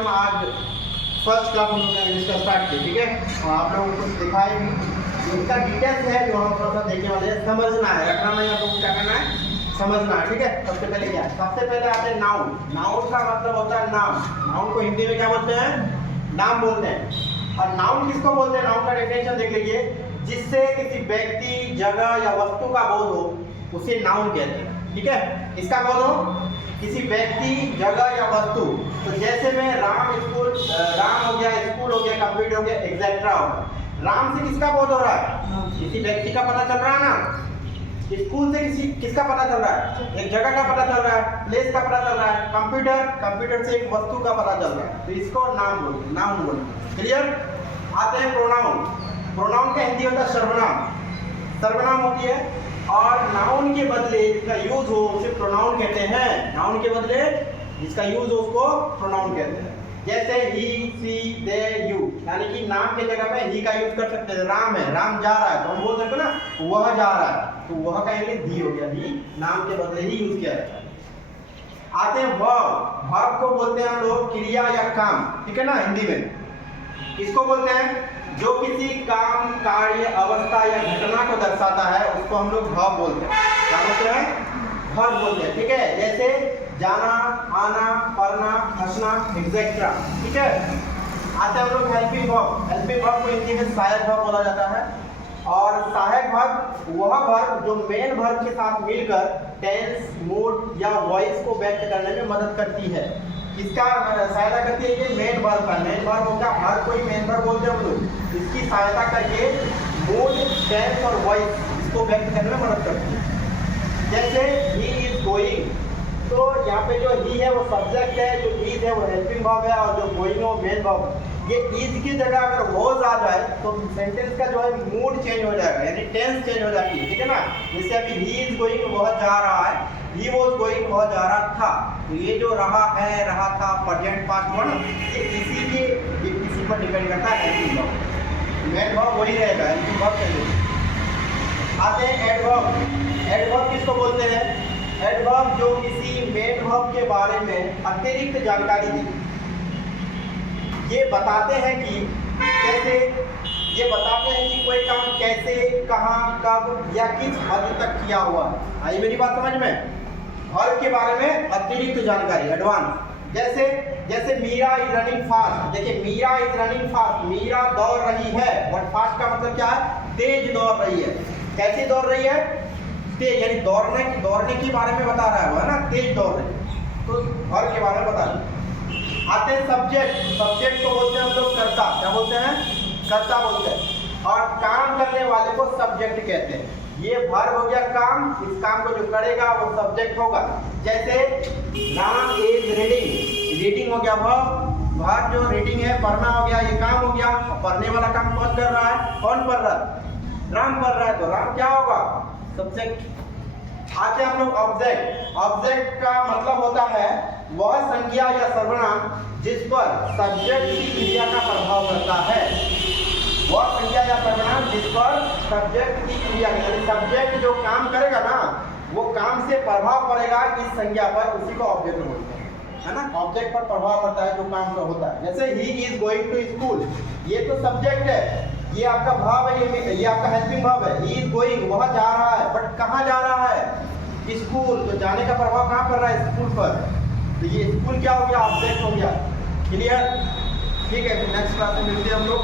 हम आज first class हम लोग ने इंग्लिश का स्टार्ट किया, ठीक है। और आप लोगों को कुछ दिखाई भी इसका डिटेल्स है जो हम थोड़ा सा देखने वाले हैं। समझना है, रखना नहीं, आप लोगों को क्या करना है, समझना है, ठीक है। सबसे पहले क्या है, सबसे पहले आते हैं नाउन। नाउन का मतलब होता है नाम। नाउन को हिंदी में क्या बोलते हैं, नाम बोलते हैं। और नाउन किसको बोलते हैं, नाउन का डेफिनेशन देख लीजिए, जिससे किसी व्यक्ति, जगह या वस्तु का बोध हो उसे नाउन कहते हैं, ठीक है। इसका बोध हो किसी व्यक्ति, जगह या वस्तु। तो जैसे में राम स्कूल, राम हो गया, स्कूल हो गया, कंप्यूटर हो गया, एक्सेट्रा हो गया। राम से किसका बोध हो रहा है, किसी व्यक्ति का पता चल रहा है ना। स्कूल से किसका पता चल रहा है, एक जगह का पता चल रहा है, प्लेस का पता चल रहा है। कंप्यूटर से एक वस्तु का पता चल रहा है, तो इसको नाम बोलते हैं, नाउन बोलते हैं। क्लियर। आते हैं प्रोनाउन। प्रोनाउन का हिंदी होता है सर्वनाम, सर्वनाम होती है। और नाउन के बदले जिसका यूज हो उसे प्रोनाउन कहते हैं। नाउन के बदले जिसका यूज हो उसको प्रोनाउन कहते हैं। जैसे ही, सी, दे, यू, यानी कि नाम के जगह पे ही का यूज कर सकते हैं। राम है, राम जा रहा है, तो हम बोल सकते हैं ना वह जा रहा है, तो वह का इंग्लिश ही हो गया। ही नाम के बदले ही यूज किया जाता है। आते हैं वर्ब। वर्ब को बोलते हैं हम लोग क्रिया या काम, ठीक है ना। हिंदी में किसको बोलते हैं, जो किसी काम, कार्य, अवस्था या घटना को दर्शाता है उसको हम लोग वर्ब बोलते हैं। क्या बोलते हैं, वर्ब बोलते हैं, ठीक है। जैसे जाना, आना, पढ़ना, हंसना, एक्सेट्रा, ठीक है। आते हैं हम लोग हेल्पिंग वर्ब। हेल्पिंग वर्ब को हिंदी में सहायक वर्ब बोला जाता है। और सहायक वर्ब वह वर्ब जो मेन वर्ब के साथ मिलकर टेंस, मूड या वॉइस को व्यक्त करने में मदद करती है। किसका सहायता करती है, ये मेन वर्ब का। मेन वर्ब होगा, हर कोई मेन वर्ब बोलते हैं हम लोग। इसकी सहायता करके मूड, टेंस और वॉइस इसको व्यक्त करने में मदद करती है। जैसे ही इज गोइंग, तो यहाँ पे जो ही है वो सब्जेक्ट है, जो इज है वो हेल्पिंग वर्ब है, और जो गोइंग वो मेन वर्ब है। ये इज की जगह अगर वॉज आ जाए तो सेंटेंस का जो है मूड चेंज हो जाएगा, यानी टेंस चेंज हो जाती है, ठीक है ना। जैसे अभी ही इज गोइंग, वह जा रहा है, ही वॉज गोइंग, वह जा रहा था। तो ये जो रहा है, रहा था, प्रेजेंट पास्ट वन, ये किसी पर डिपेंड करता है। हेल्पिंग वर्ब, मेन वर्ब वही रहेगा, हेल्पिंग वर्ब चलेगा। आते हैं एडवर्ब। एडवर्ब किसको बोलते हैं, एडवर्ब जो किसी मेन वर्ब के बारे में अतिरिक्त जानकारी दी। ये बताते हैं कि कैसे, ये बताते हैं कि कोई काम कैसे, कहाँ, कब या किस हद तक किया हुआ है। आई मेरी बात समझ में। वर्ब के बारे में अतिरिक्त जानकारी, एडवांस। जैसे मीरा इज रनिंग फास्ट। देखिए Meera is running fast, Meera दौड़ रही है। बट फास्ट का मतलब क्या है, तेज दौड़ रही है। कैसी दौड़ रही है, तेज, यानी दौड़ने के बारे में बता रहा है वो, है ना, तेज दौड़ रही है, तो वर्ब के बारे में बता रहे। आते हैं सब्जेक्ट। सब्जेक्ट को बोलते हैं हम लोग कर्ता। क्या बोलते हैं, कर्ता बोलते हैं। और काम करने वाले को सब्जेक्ट कहते हैं। ये वर्ब हो गया काम, इस काम को जो करेगा वो सब्जेक्ट होगा। जैसे राम इज रीडिंग, रीडिंग हो गया वर्ब जो रीडिंग है, पढ़ना हो गया, ये काम हो गया। पढ़ने वाला काम कौन कर रहा है, कौन पढ़ रहा है, राम पढ़ रहा है, तो राम क्या होगा, सब्जेक्ट। आते हम लोग ऑब्जेक्ट। ऑब्जेक्ट का मतलब होता है वह संज्ञा या सर्वनाम जिस पर सब्जेक्ट की क्रिया का प्रभाव पड़ता है। वह संज्ञा या सर्वनाम जिस पर सब्जेक्ट की क्रिया, यानी सब्जेक्ट जो काम करेगा ना, वो काम से प्रभाव पड़ेगा इस संज्ञा पर, उसी को ऑब्जेक्ट बोलते हैं, है ना। ऑब्जेक्ट पर प्रभाव पड़ता है जो काम का होता है। जैसे ही इज गोइंग टू स्कूल, ये तो सब्जेक्ट है, ये आपका भाव है, ये आपका हेल्पिंग भाव है। ही इज गोइंग, वह जा रहा है, बट कहाँ जा रहा है, स्कूल। तो जाने का प्रभाव कहाँ पड़ रहा है, स्कूल पर। तो ये स्कूल क्या हो गया, ऑब्जेक्ट हो गया। क्लियर, ठीक है। नेक्स्ट क्लास में मिलते हैं हम लोग।